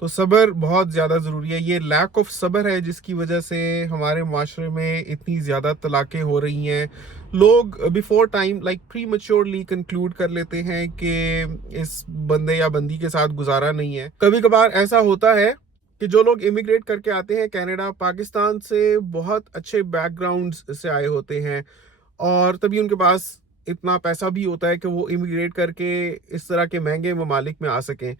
تو صبر بہت زیادہ ضروری ہے. یہ لیک آف صبر ہے جس کی وجہ سے ہمارے معاشرے میں اتنی زیادہ طلاقیں ہو رہی ہیں. لوگ بیفور ٹائم لائک پری میچورلی کنکلوڈ کر لیتے ہیں کہ اس بندے یا بندی کے ساتھ گزارا نہیں ہے. کبھی کبھار ایسا ہوتا ہے کہ جو لوگ امیگریٹ کر کے آتے ہیں کینیڈا پاکستان سے بہت اچھے بیک گراؤنڈ سے آئے ہوتے ہیں اور تبھی ان کے پاس اتنا پیسہ بھی ہوتا ہے کہ وہ امیگریٹ کر کے اس طرح کے مہنگے ممالک میں آ سکیں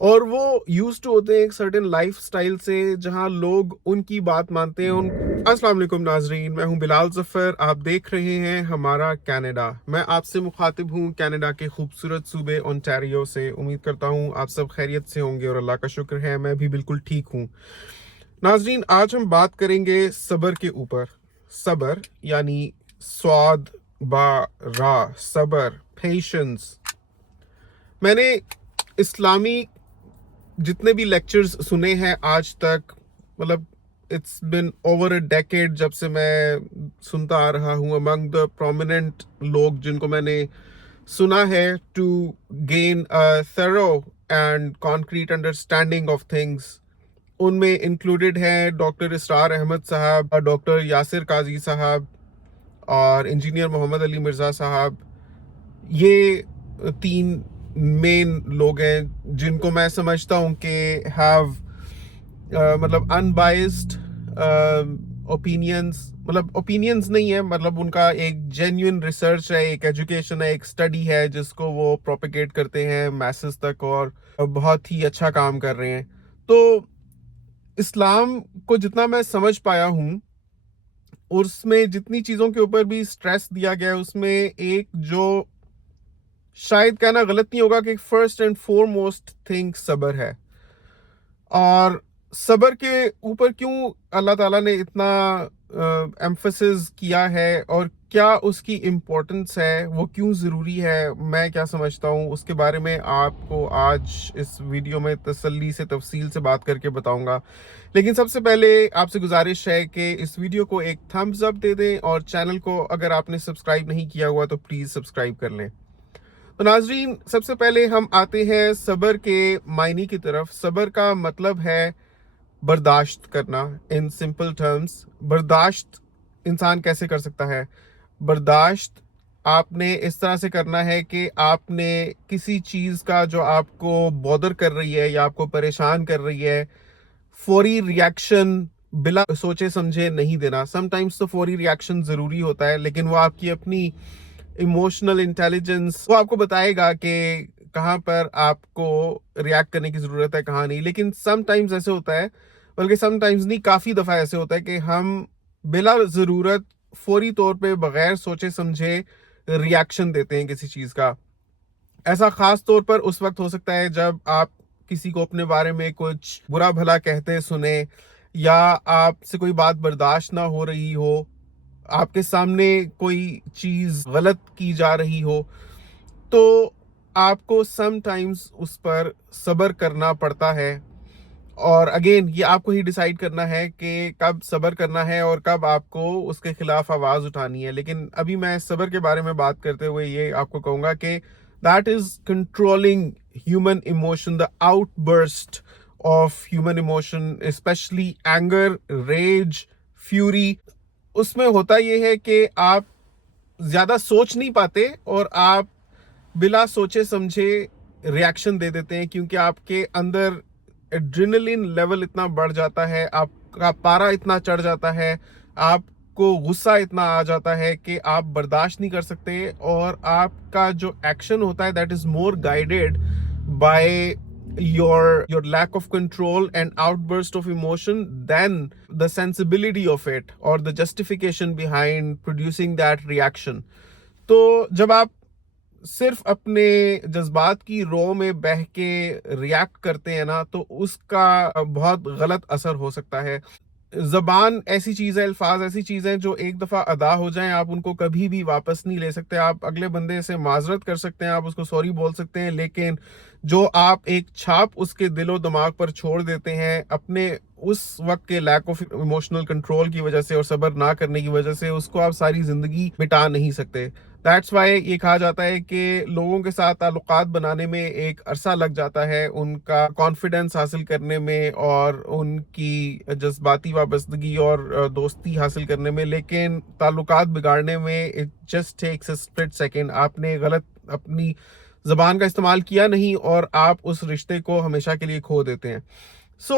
اور وہ یوز ٹو ہوتے ہیں ایک سرٹن لائف سٹائل سے جہاں لوگ ان کی بات مانتے ہیں. السلام علیکم ناظرین, میں ہوں بلال ظفر, آپ دیکھ رہے ہیں ہمارا کینیڈا. میں آپ سے مخاطب ہوں کینیڈا کے خوبصورت صوبے اونٹاریو سے. امید کرتا ہوں آپ سب خیریت سے ہوں گے اور اللہ کا شکر ہے میں بھی بالکل ٹھیک ہوں. ناظرین, آج ہم بات کریں گے صبر کے اوپر. صبر یعنی سواد با را, صبر, پیشنس. میں نے اسلامی جتنے بھی لیکچرز سنے ہیں آج تک, مطلب it's been over a decade جب سے میں سنتا آ رہا ہوں, امنگ دا پرومیننٹ لوگ جن کو میں نے سنا ہے to gain a thorough and concrete understanding of things, ان میں انکلوڈیڈ ہیں ڈاکٹر اسرار احمد صاحب, ڈاکٹر یاسر قاضی صاحب اور انجینئر محمد علی مرزا صاحب. یہ تین مین لوگ ہیں جن کو میں سمجھتا ہوں کہ ہیو مطلب انبائسڈ اوپینینس, مطلب اوپینینس نہیں ہے, مطلب ان کا ایک جینیون ریسرچ ہے, ایک ایجوکیشن ہے, ایک اسٹڈی ہے جس کو وہ پروپیگیٹ کرتے ہیں میسز تک اور بہت ہی اچھا کام کر رہے ہیں. تو اسلام کو جتنا میں سمجھ پایا ہوں اور اس میں جتنی چیزوں کے اوپر بھی سٹریس دیا گیا ہے اس میں ایک جو شاید کہنا غلط نہیں ہوگا کہ first and foremost thing صبر ہے. اور صبر کے اوپر کیوں اللہ تعالیٰ نے اتنا ایمفسس کیا ہے اور کیا اس کی امپورٹنس ہے, وہ کیوں ضروری ہے, میں کیا سمجھتا ہوں, اس کے بارے میں آپ کو آج اس ویڈیو میں تسلی سے تفصیل سے بات کر کے بتاؤں گا. لیکن سب سے پہلے آپ سے گزارش ہے کہ اس ویڈیو کو ایک تھمز اپ دے دیں اور چینل کو اگر آپ نے سبسکرائب نہیں کیا ہوا تو پلیز سبسکرائب کر لیں. تو ناظرین, سب سے پہلے ہم آتے ہیں صبر کے معنی کی طرف. صبر کا مطلب ہے برداشت کرنا. ان سمپل ٹرمز, برداشت انسان کیسے کر سکتا ہے؟ برداشت آپ نے اس طرح سے کرنا ہے کہ آپ نے کسی چیز کا جو آپ کو بودر کر رہی ہے یا آپ کو پریشان کر رہی ہے, فوری ریاکشن بلا سوچے سمجھے نہیں دینا. سم ٹائمز تو فوری ریاکشن ضروری ہوتا ہے لیکن وہ آپ کی اپنی ایموشنل انٹیلیجنس وہ آپ کو بتائے گا کہ کہاں پر آپ کو ریاکٹ کرنے کی ضرورت ہے, کہاں نہیں. لیکن سم ٹائمز ایسے ہوتا ہے, بلکہ سم ٹائمز نہیں, کافی دفعہ ایسے ہوتا ہے کہ ہم بلا ضرورت فوری طور پہ بغیر سوچے سمجھے ریاکشن دیتے ہیں کسی چیز کا. ایسا خاص طور پر اس وقت ہو سکتا ہے جب آپ کسی کو اپنے بارے میں کچھ برا بھلا کہتے سنیں یا آپ سے کوئی بات برداشت نہ ہو رہی ہو, آپ کے سامنے کوئی چیز غلط کی جا رہی ہو, تو آپ کو سم ٹائمز اس پر صبر کرنا پڑتا ہے. اور اگین یہ آپ کو ہی ڈیسائیڈ کرنا ہے کہ کب صبر کرنا ہے اور کب آپ کو اس کے خلاف آواز اٹھانی ہے. لیکن ابھی میں صبر کے بارے میں بات کرتے ہوئے یہ آپ کو کہوں گا کہ that is controlling human emotion, the outburst of human emotion, especially anger, rage, fury. اس میں ہوتا یہ ہے کہ آپ زیادہ سوچ نہیں پاتے اور آپ بلا سوچے سمجھے ریاکشن دے دیتے ہیں کیونکہ آپ کے اندر ایڈرینلن لیول اتنا بڑھ جاتا ہے, آپ کا پارا اتنا چڑھ جاتا ہے, آپ کو غصہ اتنا آ جاتا ہے کہ آپ برداشت نہیں کر سکتے اور آپ کا جو ایکشن ہوتا ہے that is more guided by your lack of control and outburst of emotion than the sensibility of it or the justification behind producing that reaction. تو جب آپ صرف اپنے جذبات کی رو میں بہہ کے ریاکٹ کرتے ہیں نا تو اس کا بہت غلط اثر ہو سکتا ہے. زبان ایسی چیز ہے, الفاظ ایسی چیز ہیں جو ایک دفعہ ادا ہو جائیں آپ ان کو کبھی بھی واپس نہیں لے سکتے. آپ اگلے بندے سے معذرت کر سکتے ہیں, آپ اس کو سوری بول سکتے ہیں, لیکن جو آپ ایک چھاپ اس کے دل و دماغ پر چھوڑ دیتے ہیں اپنے اس وقت کے لیک آف ایموشنل کنٹرول کی وجہ سے اور صبر نہ کرنے کی وجہ سے, اس کو آپ ساری زندگی مٹا نہیں سکتے. دیٹس وائی یہ کہا جاتا ہے کہ لوگوں کے ساتھ تعلقات بنانے میں ایک عرصہ لگ جاتا ہے، ان کا کانفیڈنس حاصل کرنے میں اور ان کی جذباتی وابستگی اور دوستی حاصل کرنے میں، لیکن تعلقات بگاڑنے میں it just takes a split second. آپ نے غلط اپنی زبان کا استعمال کیا نہیں اور آپ اس رشتے کو ہمیشہ کے لیے کھو دیتے ہیں. سو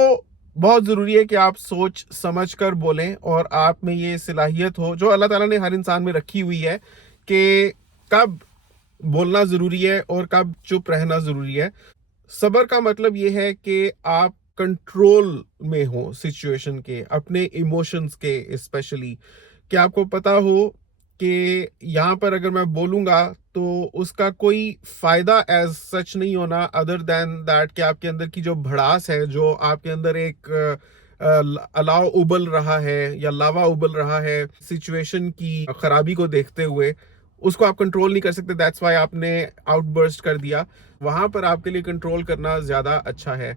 بہت ضروری ہے کہ آپ سوچ سمجھ کر بولیں اور آپ میں یہ صلاحیت ہو جو اللہ تعالیٰ نے ہر انسان میں رکھی ہوئی ہے کہ کب بولنا ضروری ہے اور کب چپ رہنا ضروری ہے. صبر کا مطلب یہ ہے کہ آپ کنٹرول میں ہو سچویشن کے، اپنے ایموشنز کے اسپیشلی، کہ آپ کو پتا ہو کہ یہاں پر اگر میں بولوں گا تو اس کا کوئی فائدہ ایز سچ نہیں ہونا ادر دین دیٹ کہ آپ کے اندر کی جو بھڑاس ہے، جو آپ کے اندر ایک الاؤ ابل رہا ہے یا لاوا ابل رہا ہے سچویشن کی خرابی کو دیکھتے ہوئے، اس کو آپ کنٹرول نہیں کر سکتے. دیٹس وائی آپ نے آؤٹ برسٹ کر دیا. وہاں پر آپ کے لیے کنٹرول کرنا زیادہ اچھا ہے.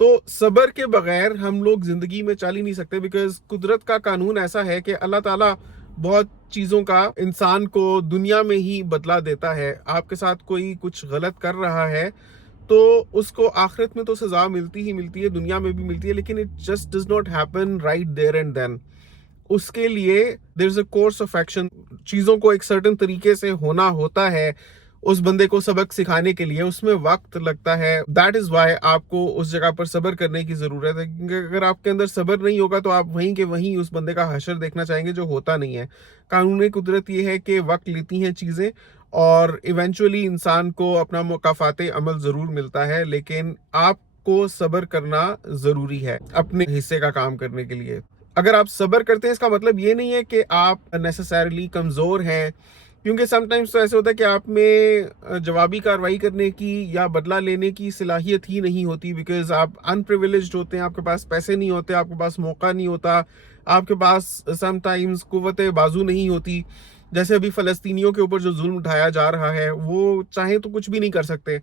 تو صبر کے بغیر ہم لوگ زندگی میں چل ہی نہیں سکتے، بیکاز قدرت کا قانون ایسا ہے کہ اللہ تعالیٰ بہت چیزوں کا انسان کو دنیا میں ہی بدلا دیتا ہے. آپ کے ساتھ کوئی کچھ غلط کر رہا ہے تو اس کو آخرت میں تو سزا ملتی ہی ملتی ہے، دنیا میں بھی ملتی ہے، لیکن it just does not happen right there and then. اس کے لیے there is a course of action. چیزوں کو ایک سرٹن طریقے سے ہونا ہوتا ہے اس بندے کو سبق سکھانے کے لیے، اس میں وقت لگتا ہے. دیٹ از وائی آپ کو اس جگہ پر صبر کرنے کی ضرورت ہے، کیونکہ اگر آپ کے اندر صبر نہیں ہوگا تو آپ وہیں کے وہیں اس بندے کا حشر دیکھنا چاہیں گے، جو ہوتا نہیں ہے. قانون قدرت یہ ہے کہ وقت لیتی ہیں چیزیں اور ایونچولی انسان کو اپنا مکافات عمل ضرور ملتا ہے، لیکن آپ کو صبر کرنا ضروری ہے اپنے حصے کا کام کرنے کے لیے. اگر آپ صبر کرتے ہیں اس کا مطلب یہ نہیں ہے کہ آپ نیسسریلی کمزور ہیں، کیونکہ سم ٹائمز تو ایسے ہوتا ہے کہ آپ میں جوابی کارروائی کرنے کی یا بدلہ لینے کی صلاحیت ہی نہیں ہوتی، بیکاز آپ ان پریویلیجڈ ہوتے ہیں، آپ کے پاس پیسے نہیں ہوتے، آپ کے پاس موقع نہیں ہوتا، آپ کے پاس سم ٹائمز قوت بازو نہیں ہوتی. جیسے ابھی فلسطینیوں کے اوپر جو ظلم اٹھایا جا رہا ہے، وہ چاہیں تو کچھ بھی نہیں کر سکتے،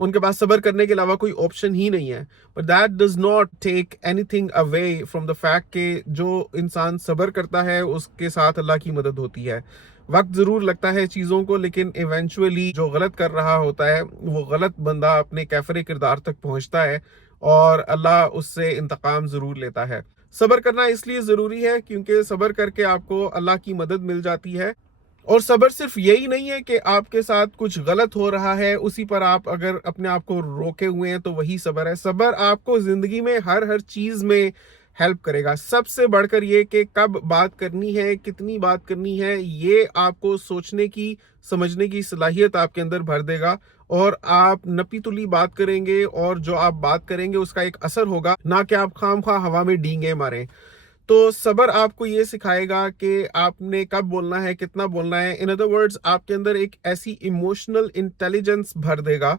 ان کے پاس صبر کرنے کے علاوہ کوئی آپشن ہی نہیں ہے. But that does not take any thing away from the fact کہ جو انسان صبر کرتا ہے اس کے ساتھ اللہ کی مدد ہوتی ہے. وقت ضرور لگتا ہے چیزوں کو، لیکن ایونچولی جو غلط کر رہا ہوتا ہے وہ غلط بندہ اپنے کیفر کردار تک پہنچتا ہے اور اللہ اس سے انتقام ضرور لیتا ہے. صبر کرنا اس لیے ضروری ہے کیونکہ صبر کر کے آپ کو اللہ کی مدد مل جاتی ہے. اور صبر صرف یہی نہیں ہے کہ آپ کے ساتھ کچھ غلط ہو رہا ہے اسی پر آپ اگر اپنے آپ کو روکے ہوئے ہیں تو وہی صبر ہے. صبر آپ کو زندگی میں ہر چیز میں ہیلپ کرے گا. سب سے بڑھ کر یہ کہ کب بات کرنی ہے، کتنی بات کرنی ہے، یہ آپ کو سوچنے کی، سمجھنے کی صلاحیت آپ کے اندر بھر دے گا اور آپ نپی تلی بات کریں گے اور جو آپ بات کریں گے اس کا ایک اثر ہوگا، نہ کہ آپ خام خواہ ہوا میں ڈینگے ماریں. تو صبر آپ کو یہ سکھائے گا کہ آپ نے کب بولنا ہے، کتنا بولنا ہے. ان ادر ورڈز آپ کے اندر ایک ایسی ایموشنل انٹیلیجنس بھر دے گا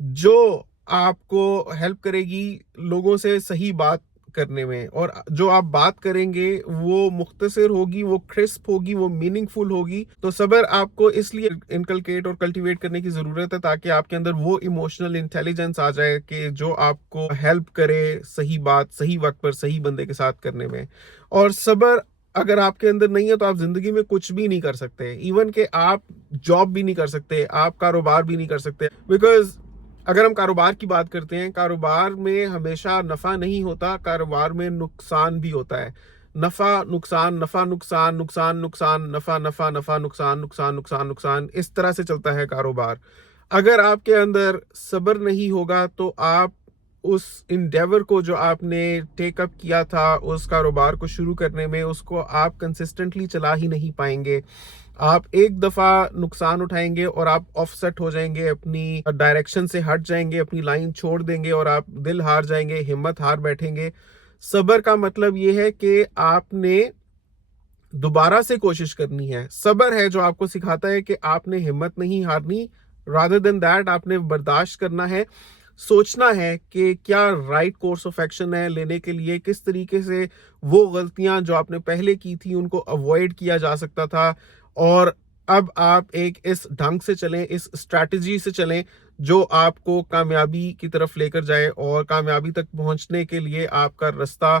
جو آپ کو ہیلپ کرے گی لوگوں سے صحیح بات کرنے میں، اور جو آپ بات کریں گے وہ مختصر ہوگی، وہ کرسپ ہوگی، وہ میننگ فل ہوگی. تو صبر آپ کو اس لیے انکلکیٹ اور کلٹیویٹ کرنے کی ضرورت ہے تاکہ آپ کے اندر وہ ایموشنل انٹیلیجنس آ جائے کہ جو آپ کو ہیلپ کرے صحیح بات صحیح وقت پر صحیح بندے کے ساتھ کرنے میں. اور صبر اگر آپ کے اندر نہیں ہے تو آپ زندگی میں کچھ بھی نہیں کر سکتے. ایون کہ آپ جاب بھی نہیں کر سکتے، آپ کاروبار بھی نہیں کر سکتے. بیکاز اگر ہم کاروبار کی بات کرتے ہیں، کاروبار میں ہمیشہ نفع نہیں ہوتا، کاروبار میں نقصان بھی ہوتا ہے. نفع نقصان، نفع نقصان، نقصان نقصان، نفع نفع، نفع نقصان، نقصان نقصان، نقصان، اس طرح سے چلتا ہے کاروبار. اگر آپ کے اندر صبر نہیں ہوگا تو آپ اس انڈیور کو جو آپ نے ٹیک اپ کیا تھا اس کاروبار کو شروع کرنے میں، اس کو آپ کنسسٹنٹلی چلا ہی نہیں پائیں گے. آپ ایک دفعہ نقصان اٹھائیں گے اور آپ آف سیٹ ہو جائیں گے، اپنی ڈائریکشن سے ہٹ جائیں گے، اپنی لائن چھوڑ دیں گے اور آپ دل ہار جائیں گے، ہمت ہار بیٹھیں گے. صبر کا مطلب یہ ہے کہ آپ نے دوبارہ سے کوشش کرنی ہے. صبر ہے جو آپ کو سکھاتا ہے کہ آپ نے ہمت نہیں ہارنی، رادر دین دیٹ آپ نے برداشت کرنا ہے، سوچنا ہے کہ کیا رائٹ کورس آف ایکشن ہے لینے کے لیے، کس طریقے سے وہ غلطیاں جو آپ نے پہلے کی تھی ان کو اوائڈ کیا جا سکتا تھا. اور اب آپ ایک اس ڈھنگ سے چلیں، اس اسٹریٹجی سے چلیں جو آپ کو کامیابی کی طرف لے کر جائے اور کامیابی تک پہنچنے کے لیے آپ کا راستہ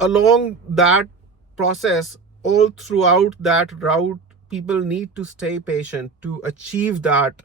along that process, all throughout that route, people need to stay patient to achieve that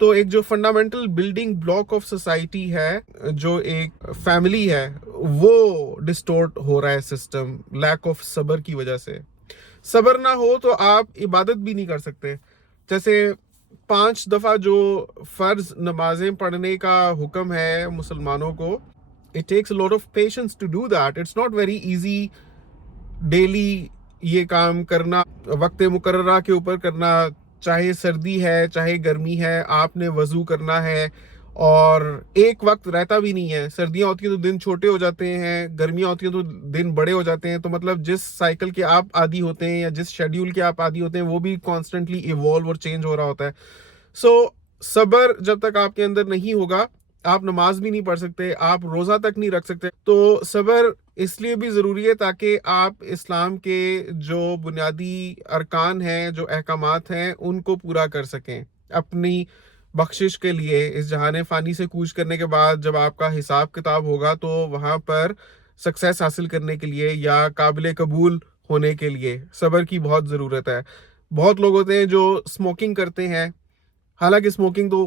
تو ایک جو fundamental building block of society ہے، جو ایک فیملی ہے، وہ ڈسٹورٹ ہو رہا ہے سسٹم لیک آف صبر کی وجہ سے. صبر نہ ہو تو آپ عبادت بھی نہیں کر سکتے. جیسے 5 دفعہ جو فرض نمازیں پڑھنے کا حکم ہے مسلمانوں کو، it takes a lot of patience to do that. It's not very easy daily یہ کام کرنا، وقت مقررہ کے اوپر کرنا، چاہے سردی ہے چاہے گرمی ہے، آپ نے وضو کرنا ہے. اور ایک وقت رہتا بھی نہیں ہے، سردیاں ہوتی ہیں تو دن چھوٹے ہو جاتے ہیں، گرمیاں ہوتی ہیں تو دن بڑے ہو جاتے ہیں. تو مطلب جس سائیکل کے آپ عادی ہوتے ہیں یا جس شیڈیول کے آپ عادی ہوتے ہیں وہ بھی کانسٹنٹلی ایوالو اور چینج ہو رہا ہوتا ہے. سو صبر جب تک آپ کے اندر نہیں ہوگا، آپ نماز بھی نہیں پڑھ سکتے، آپ روزہ تک نہیں رکھ سکتے. تو صبر اس لیے بھی ضروری ہے تاکہ آپ اسلام کے جو بنیادی ارکان ہیں، جو احکامات ہیں، ان کو پورا کر سکیں. اپنی بخشش کے لیے اس جہان فانی سے کوچ کرنے کے بعد جب آپ کا حساب کتاب ہوگا تو وہاں پر سکسیس حاصل کرنے کے لیے یا قابل قبول ہونے کے لیے صبر کی بہت ضرورت ہے. بہت لوگ ہوتے ہیں جو اسموکنگ کرتے ہیں، حالانکہ اسموکنگ تو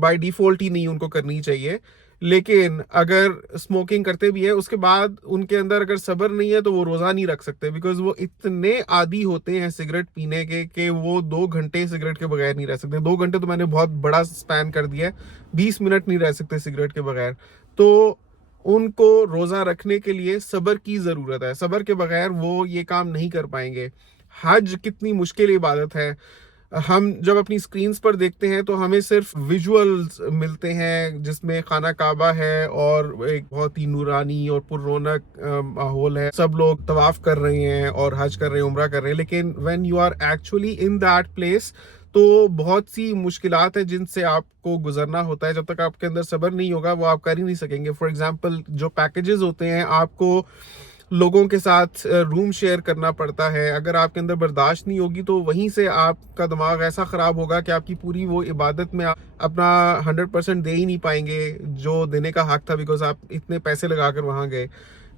بائی ڈیفالٹ ہی نہیں ان کو کرنی چاہیے، لیکن اگر اسموکنگ کرتے بھی ہیں اس کے بعد ان کے اندر اگر صبر نہیں ہے تو وہ روزہ نہیں رکھ سکتے، بیکاز وہ اتنے عادی ہوتے ہیں سگریٹ پینے کے کہ وہ 2 گھنٹے سگریٹ کے بغیر نہیں رہ سکتے. 2 گھنٹے تو میں نے بہت بڑا سپین کر دیا ہے، 20 منٹ نہیں رہ سکتے سگریٹ کے بغیر. تو ان کو روزہ رکھنے کے لیے صبر کی ضرورت ہے، صبر کے بغیر وہ یہ کام نہیں کر پائیں گے. حج کتنی مشکل عبادت ہے. ہم جب اپنی سکرینز پر دیکھتے ہیں تو ہمیں صرف ویژولز ملتے ہیں جس میں خانہ کعبہ ہے اور ایک بہت ہی نورانی اور پر رونق ماحول ہے، سب لوگ طواف کر رہے ہیں اور حج کر رہے ہیں، عمرہ کر رہے ہیں. لیکن when you are actually in that place تو بہت سی مشکلات ہیں جن سے آپ کو گزرنا ہوتا ہے. جب تک آپ کے اندر صبر نہیں ہوگا وہ آپ کر ہی نہیں سکیں گے. فار ایگزامپل جو پیکیجز ہوتے ہیں، آپ کو لوگوں کے ساتھ روم شیئر کرنا پڑتا ہے. اگر آپ کے اندر برداشت نہیں ہوگی تو وہیں سے آپ کا دماغ ایسا خراب ہوگا کہ آپ کی پوری وہ عبادت میں آپ اپنا 100% دے ہی نہیں پائیں گے جو دینے کا حق تھا، بیکاز آپ اتنے پیسے لگا کر وہاں گئے.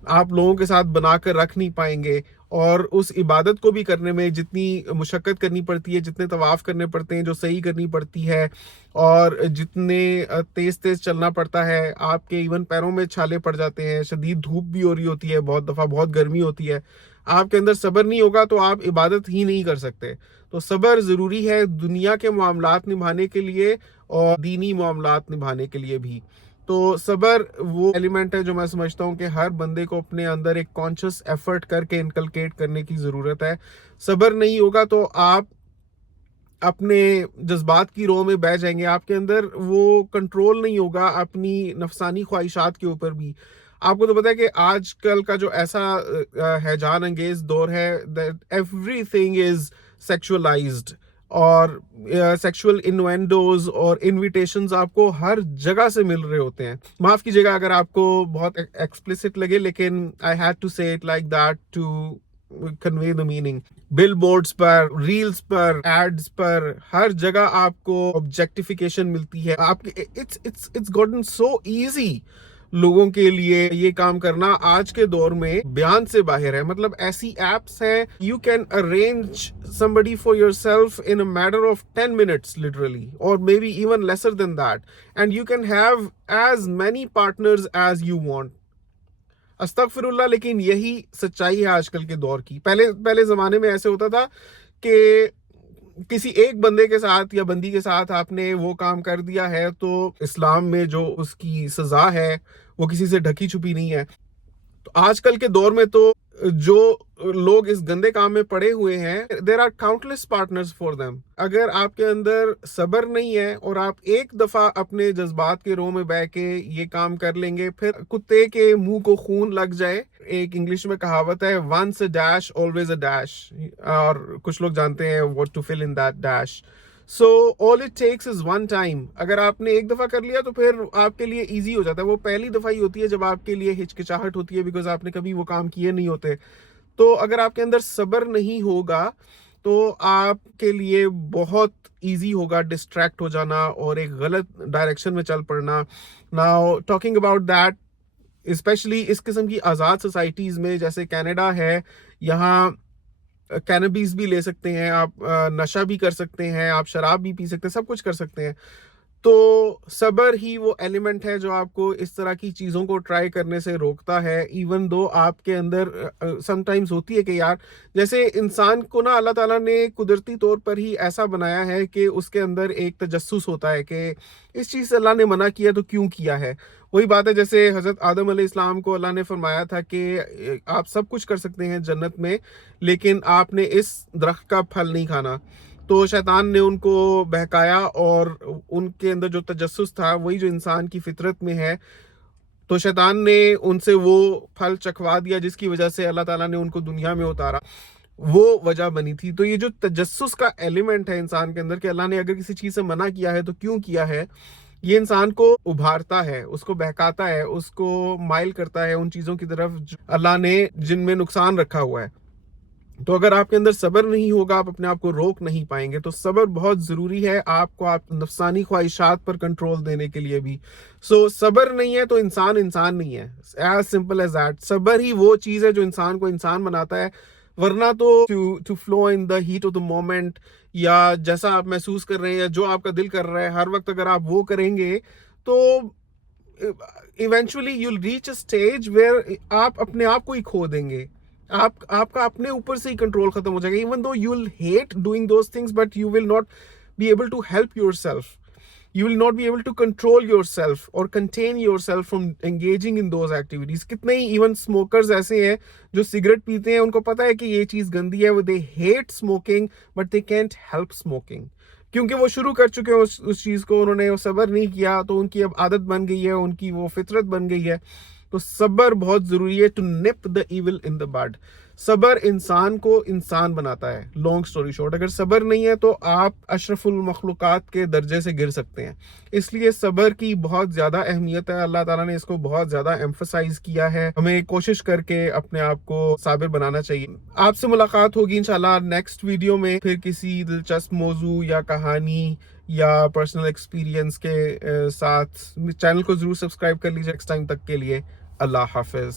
آپ لوگوں کے ساتھ بنا کر رکھ نہیں پائیں گے، اور اس عبادت کو بھی کرنے میں جتنی مشقت کرنی پڑتی ہے، جتنے طواف کرنے پڑتے ہیں جو صحیح کرنی پڑتی ہے، اور جتنے تیز تیز چلنا پڑتا ہے، آپ کے ایون پیروں میں چھالے پڑ جاتے ہیں، شدید دھوپ بھی ہو رہی ہوتی ہے، بہت دفعہ بہت گرمی ہوتی ہے. آپ کے اندر صبر نہیں ہوگا تو آپ عبادت ہی نہیں کر سکتے. تو صبر ضروری ہے دنیا کے معاملات نبھانے کے لیے اور دینی معاملات نبھانے کے لیے بھی. تو صبر وہ ایلیمنٹ ہے جو میں سمجھتا ہوں کہ ہر بندے کو اپنے اندر ایک کانشیس ایفرٹ کر کے انکلکیٹ کرنے کی ضرورت ہے. صبر نہیں ہوگا تو آپ اپنے جذبات کی رو میں بہہ جائیں گے، آپ کے اندر وہ کنٹرول نہیں ہوگا اپنی نفسانی خواہشات کے اوپر بھی. آپ کو تو پتا ہے کہ آج کل کا جو ایسا ہیجان انگیز دور ہے، ایوری تھنگ از سیکشولائزڈ، اور سیکشول انوینڈوز اور انویٹیشنز آپ کو ہر جگہ سے مل رہے ہوتے ہیں. معاف کیجیے گا اگر آپ کو بہت ایکسپلسٹ لگے، لیکن I had to say it like that to convey the meaning. Billboards پر، ریلز پر، ایڈز پر، ہر جگہ آپ کو آبجیکٹیفیکیشن ملتی ہے. آپ it's gotten so easy لوگوں کے لیے یہ کام کرنا آج کے دور میں بیان سے باہر ہے. مطلب ایسی ایپس ہیں، you can arrange somebody for yourself in a matter of 10 minutes literally, or maybe even lesser than that, and you can have as many partners as you want. استغفر اللہ، لیکن یہی سچائی ہے آج کل کے دور کی. پہلے زمانے میں ایسے ہوتا تھا کہ کسی ایک بندے کے ساتھ یا بندی کے ساتھ آپ نے وہ کام کر دیا ہے تو اسلام میں جو اس کی سزا ہے وہ کسی سے ڈھکی چھپی نہیں ہے. تو آج کل کے دور میں تو جو لوگ اس گندے کام میں پڑے ہوئے ہیں، there are countless partners for them. اگر آپ کے اندر صبر نہیں ہے اور آپ ایک دفعہ اپنے جذبات کے رو میں بیٹھ کے یہ کام کر لیں گے، پھر کتے کے منہ کو خون لگ جائے. ایک انگلش میں کہاوت ہے once a dash always a dash، اور کچھ لوگ جانتے ہیں what to fill in that dash. So all it takes is one time. اگر آپ نے ایک دفعہ کر لیا تو پھر آپ کے لیے ایزی ہو جاتا ہے. وہ پہلی دفعہ ہی ہوتی ہے جب آپ کے لیے ہچکچاہٹ ہوتی ہے، بیکاز آپ نے کبھی وہ کام کیے نہیں ہوتے. تو اگر آپ کے اندر صبر نہیں ہوگا تو آپ کے لیے بہت ایزی ہوگا ڈسٹریکٹ ہو جانا اور ایک غلط ڈائریکشن میں چل پڑنا. Now talking about that, especially اس قسم کی آزاد سوسائٹیز میں جیسے کینیڈا ہے، یہاں کینبیز بھی لے سکتے ہیں آپ، نشہ بھی کر سکتے ہیں آپ، شراب بھی پی سکتے ہیں، سب کچھ کر سکتے ہیں. تو صبر ہی وہ ایلیمنٹ ہے جو آپ کو اس طرح کی چیزوں کو ٹرائی کرنے سے روکتا ہے. ایون دو آپ کے اندر سم ٹائمز ہوتی ہے کہ یار جیسے انسان کو نا اللہ تعالیٰ نے قدرتی طور پر ہی ایسا بنایا ہے کہ اس کے اندر ایک تجسس ہوتا ہے کہ اس چیز سے اللہ نے منع کیا تو کیوں کیا ہے. وہی بات ہے جیسے حضرت آدم علیہ السلام کو اللہ نے فرمایا تھا کہ آپ سب کچھ کر سکتے ہیں جنت میں لیکن آپ نے اس درخت کا پھل نہیں کھانا. تو شیطان نے ان کو بہکایا اور ان کے اندر جو تجسس تھا وہی جو انسان کی فطرت میں ہے تو شیطان نے ان سے وہ پھل چکھوا دیا جس کی وجہ سے اللہ تعالیٰ نے ان کو دنیا میں اتارا. وہ وجہ بنی تھی. تو یہ جو تجسس کا ایلیمنٹ ہے انسان کے اندر کہ اللہ نے اگر کسی چیز سے منع کیا ہے تو کیوں کیا ہے, یہ انسان کو ابھارتا ہے, اس کو بہکاتا ہے, اس کو مائل کرتا ہے ان چیزوں کی طرف جو اللہ نے جن میں نقصان رکھا ہوا ہے. تو اگر آپ کے اندر صبر نہیں ہوگا آپ اپنے آپ کو روک نہیں پائیں گے. تو صبر بہت ضروری ہے آپ کو آپ نفسانی خواہشات پر کنٹرول دینے کے لیے بھی. سو صبر نہیں ہے تو انسان نہیں ہے. As simple as that. صبر ہی وہ چیز ہے جو انسان کو انسان بناتا ہے, ورنہ تو to flow in the heat of the moment یا جیسا آپ محسوس کر رہے ہیں یا جو آپ کا دل کر رہا ہے ہر وقت اگر آپ وہ کریں گے تو eventually you will reach a stage where آپ اپنے آپ کو ہی کھو دیں گے. آپ کا اپنے اوپر سے ہی کنٹرول ختم ہو جائے گا. Even though you will hate doing those things but you will not be able to help yourself. You will not be able to control yourself or contain yourself from engaging in those activities. کتنے ہی even smokers ایسے ہیں جو cigarette پیتے ہیں ان کو پتا ہے کہ یہ چیز گندی ہے, وہ they hate smoking but they can't help smoking کیونکہ وہ شروع کر چکے ہیں اس چیز کو, انہوں نے صبر نہیں کیا تو ان کی اب عادت بن گئی ہے, ان کی وہ فطرت بن گئی ہے. تو صبر بہت ضروری ہے to nip the evil in the bud. صبر انسان کو انسان بناتا ہے. لانگ سٹوری شارٹ, اگر صبر نہیں ہے تو آپ اشرف المخلوقات کے درجے سے گر سکتے ہیں. اس لیے صبر کی بہت زیادہ اہمیت ہے. اللہ تعالیٰ نے اس کو بہت زیادہ ایمفسائز کیا ہے. ہمیں کوشش کر کے اپنے آپ کو صابر بنانا چاہیے. آپ سے ملاقات ہوگی انشاءاللہ نیکسٹ ویڈیو میں, پھر کسی دلچسپ موضوع یا کہانی یا پرسنل ایکسپیرینس کے ساتھ. چینل کو ضرور سبسکرائب کر لیجیے. نیکسٹ ٹائم تک کے لیے اللہ حافظ.